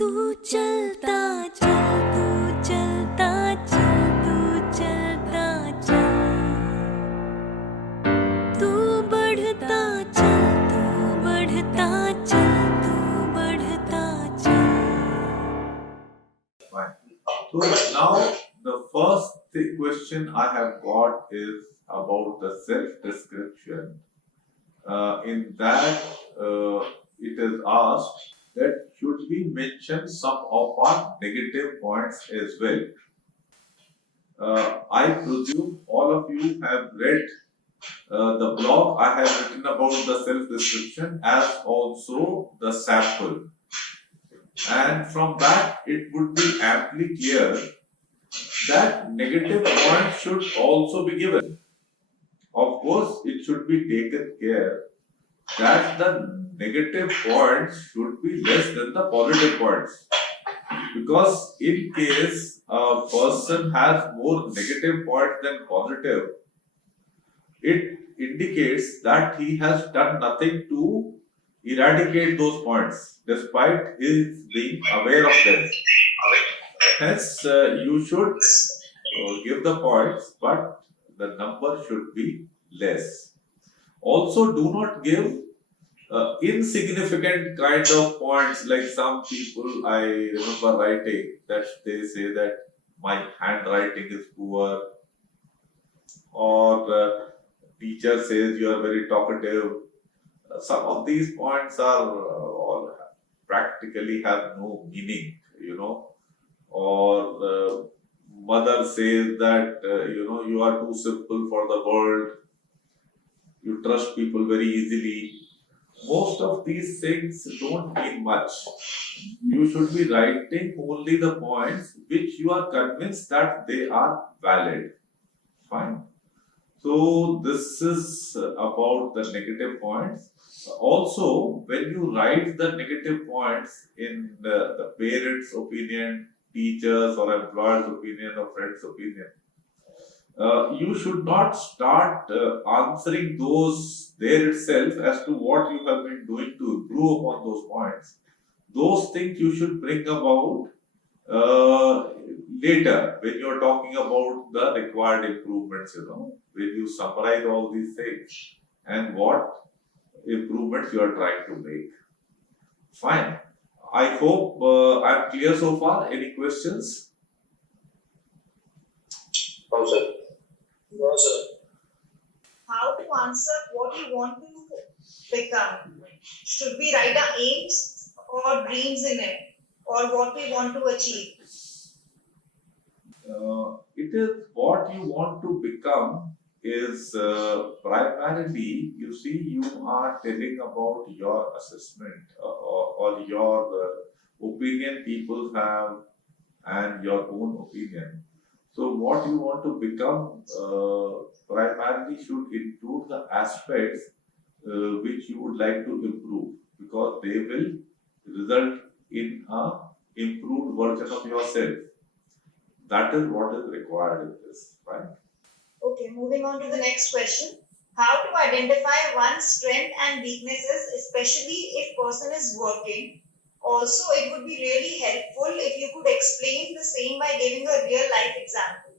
तू चलता चल तू चलता चल तू चलता चल तू बढ़ता चल तू बढ़ता चल तू बढ़ता चल. Fine. So now the first question I have got is about the self-description. In that, it is asked that should we mention some of our negative points as well. I presume all of you have read the blog I have written about the self-description as also the sample. And from that, it would be amply clear that negative points should also be given. Of course, it should be taken care that the negative points should be less than the positive points. Because in case a person has more negative points than positive, it indicates that he has done nothing to eradicate those points despite his being aware of them. Hence, you should give the points, but the number should be less. Also, do not give insignificant kind of points, like some people I remember writing that they say that my handwriting is poor, or teacher says you are very talkative. Some of these points are all practically have no meaning, or mother says that you are too simple for the world, you trust people very easily. Most of these things don't mean much. You should be writing only the points which you are convinced that they are valid. Fine. So this is about the negative points. Also, when you write the negative points in the parents' opinion, teachers or employers' opinion or friends' opinion, you should not start answering those there itself as to what you have been doing to improve upon those points. Those things you should bring about later when you are talking about the required improvements, when you summarize all these things and what improvements you are trying to make. Fine. I hope I'm clear so far. Any questions? No, sir. No, sir. How to answer what you want to become? Should we write our aims or dreams in it, or what we want to achieve? It is what you want to become is primarily, you see, you are telling about your assessment or your opinion people have and your own opinion. So what you want to become primarily should include the aspects which you would like to improve, because they will result in a improved version of yourself. That is what is required in this, right? Okay, moving on to the next question. How to identify one's strength and weaknesses, especially if person is working. Also, it would be really helpful if you could explain the same by giving a real life example.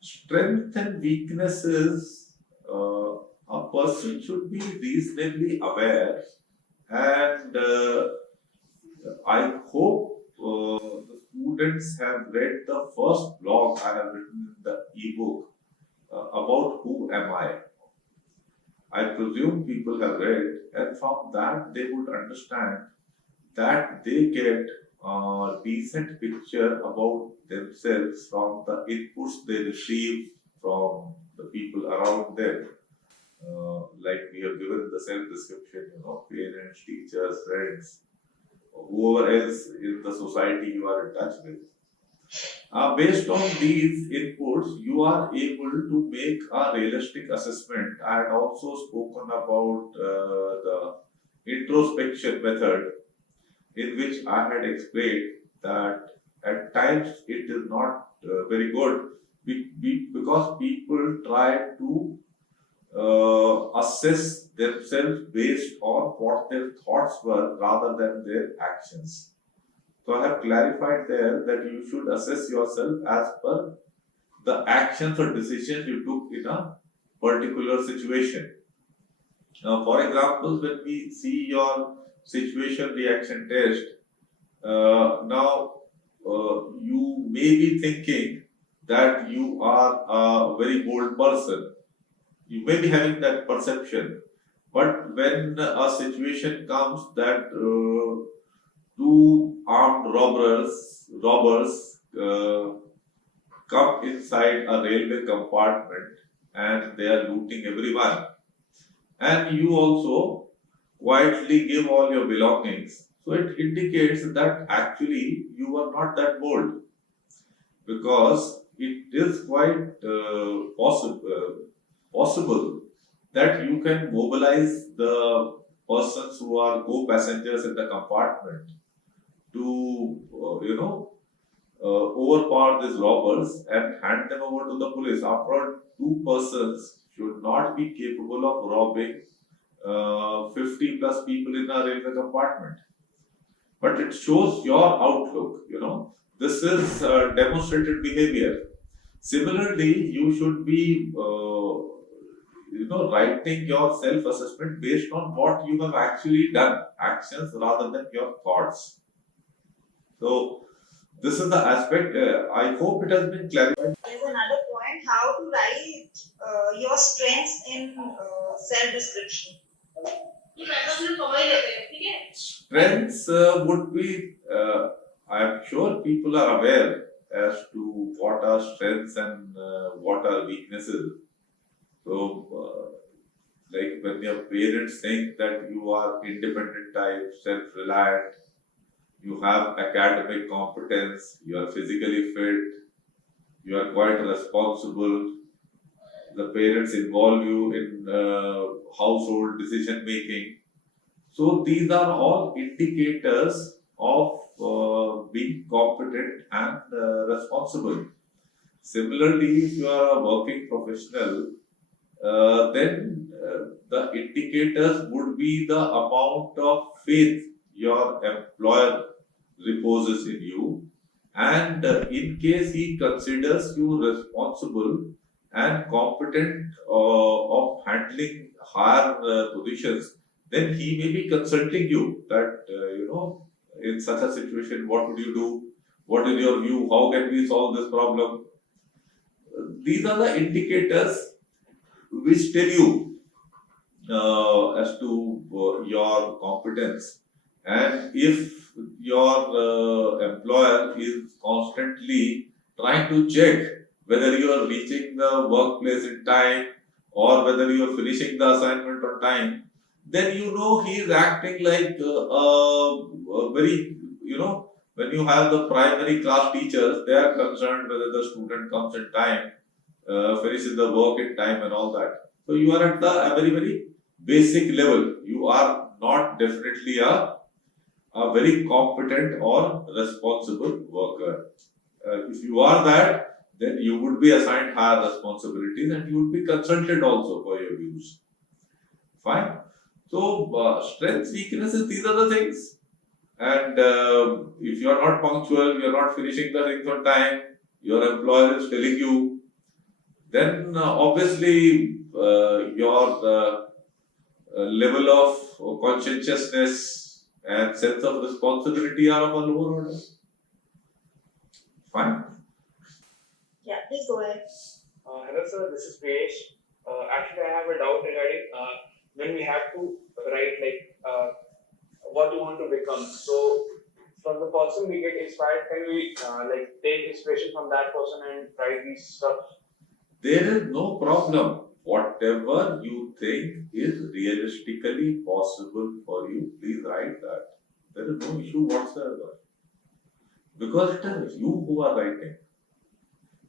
Strength and weaknesses, a person should be reasonably aware, and I hope the students have read the first blog I have written in the ebook about who am I. I presume people have read, and from that they would understand that they get a decent picture about themselves from the inputs they receive from the people around them. Like we have given the self-description, parents, teachers, friends, whoever else in the society you are in touch with. Based on these inputs, you are able to make a realistic assessment. I had also spoken about the introspection method, in which I had explained that at times it is not very good because people try to assess themselves based on what their thoughts were rather than their actions. So I have clarified there that you should assess yourself as per the actions or decisions you took in a particular situation. Now, for example, when we see your situation reaction test, you may be thinking that you are a very bold person. You may be having that perception, but when a situation comes that two armed robbers come inside a railway compartment and they are looting everyone, and you also quietly give all your belongings. So it indicates that actually you are not that bold, because it is quite possible that you can mobilize the persons who are co-passengers in the compartment to, overpower these robbers and hand them over to the police. After all, two persons should not be capable of robbing 50 plus people in a railway compartment. But it shows your outlook, This is demonstrated behavior. Similarly, you should be, writing your self-assessment based on what you have actually done, actions rather than your thoughts. So, this is the aspect. I hope it has been clarified. There's another point, how to write your strengths in self-description. Strengths would be, I am sure people are aware as to what are strengths and what are weaknesses. So, like when your parents think that you are independent type, self-reliant, you have academic competence, you are physically fit, you are quite responsible, the parents involve you in household decision making. So these are all indicators of being competent and responsible. Similarly, if you are a working professional, then the indicators would be the amount of faith your employer reposes in you, and in case he considers you responsible and competent of handling higher positions, then he may be consulting you that, in such a situation, what would you do? What is your view? How can we solve this problem? These are the indicators which tell you as to your competence. And if your employer is constantly trying to check whether you are reaching the workplace in time or whether you are finishing the assignment on time, then he is acting like a very, when you have the primary class teachers, they are concerned whether the student comes in time, finishes the work in time and all that. So you are at a very, very basic level. You are not definitely a very competent or responsible worker. If you are that, then you would be assigned higher responsibilities and you would be consulted also for your views. Fine. So, strengths, weaknesses, these are the things. And if you are not punctual, you are not finishing the things on time, your employer is telling you, then obviously your level of conscientiousness and sense of responsibility are of a lower order. Fine. Yeah, please go ahead. Hello sir, this is Priyesh. Actually, I have a doubt regarding when we have to write what you want to become. So, from the person we get inspired, can we take inspiration from that person and write these stuff? There is no problem. Whatever you think is realistically possible for you, please write that. There is no issue whatsoever. Because it is you who are writing.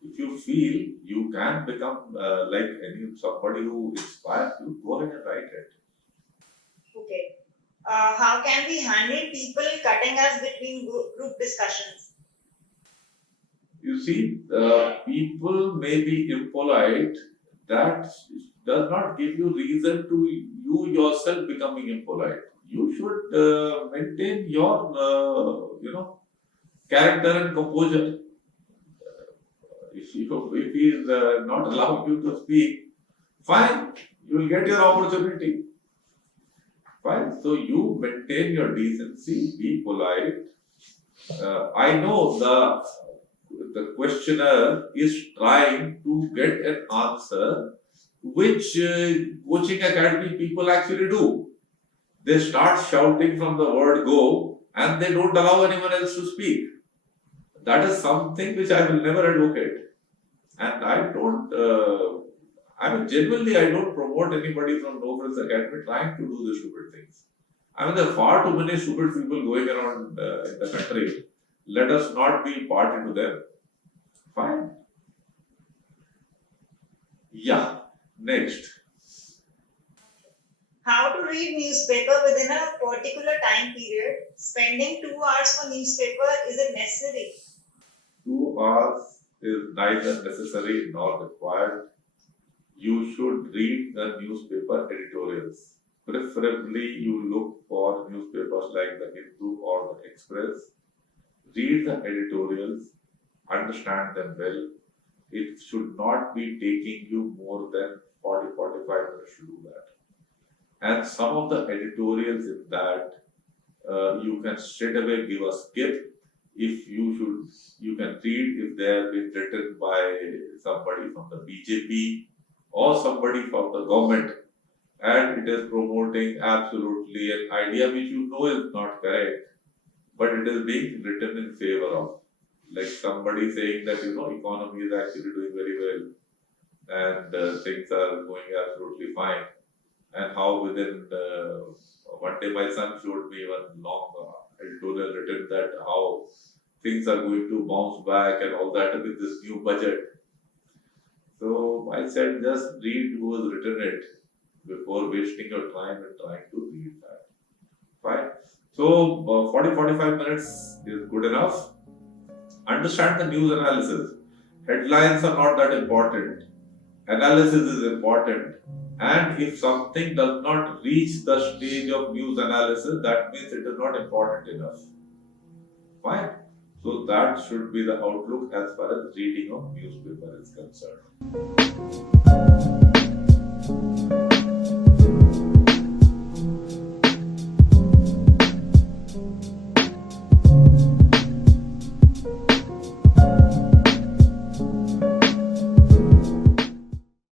If you feel you can become like somebody who inspires you, go ahead and write it. Okay. How can we handle people cutting us between group discussions? You see, people may be impolite. That does not give you reason to you yourself becoming impolite. You should maintain your, character and composure. If he is not allowing you to speak, fine, you will get your opportunity. Fine, so you maintain your decency, be polite. I know the questioner is trying to get an answer which coaching academy people actually do. They start shouting from the word go and they don't allow anyone else to speak. That is something which I will never advocate. And I don't, genuinely, I don't promote anybody from No Frills Academy trying to do the stupid things. There are far too many stupid people going around in the country. Let us not be party to them. Fine. Yeah. Next. How to read newspaper within a particular time period? Spending 2 hours for newspaper, is it necessary? 2 hours is neither necessary nor required. You should read the newspaper editorials. Preferably, you look for newspapers like the Hindu or the Express. Read the editorials, understand them well. It should not be taking you more than 40-45 minutes to do that. And some of the editorials in that, you can straight away give a skip. If you can read if they have been written by somebody from the BJP or somebody from the government, and it is promoting absolutely an idea which you know is not correct, but it is being written in favor of. Like somebody saying that economy is actually doing very well and things are going absolutely fine, and how within one day my son showed me one long editorial written that how things are going to bounce back and all that with this new budget. So I said just read who has written it before wasting your time and trying to read that. Fine. So 40-45 minutes is good enough. Understand the news analysis. Headlines are not that important. Analysis is important. And if something does not reach the stage of news analysis, that means it is not important enough. Fine. So that should be the outlook as far as reading of newspaper is concerned.